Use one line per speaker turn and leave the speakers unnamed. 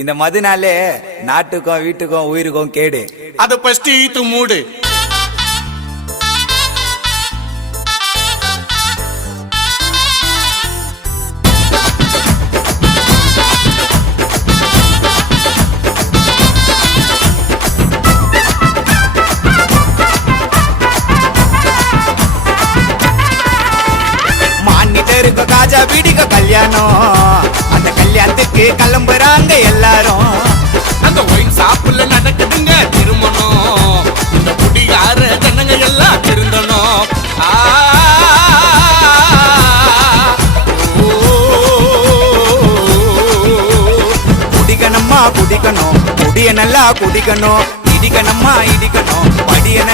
இந்த மதுனாலே நாட்டுக்கும் வீட்டுக்கும் உயிருக்கும் கேடு.
அத பஸ்ட் ஈத்து மூடு.
மானிட்ட இருக்க காஜா பீடிக்க கல்யாணம். அந்த கல்யாணத்துக்கு கிளம்புறாங்க
எல்லாம்
குடிக்கணும். குடிய நல்லா குடிக்கணும். இடிக்கணுமா இடிக்கணும். படிய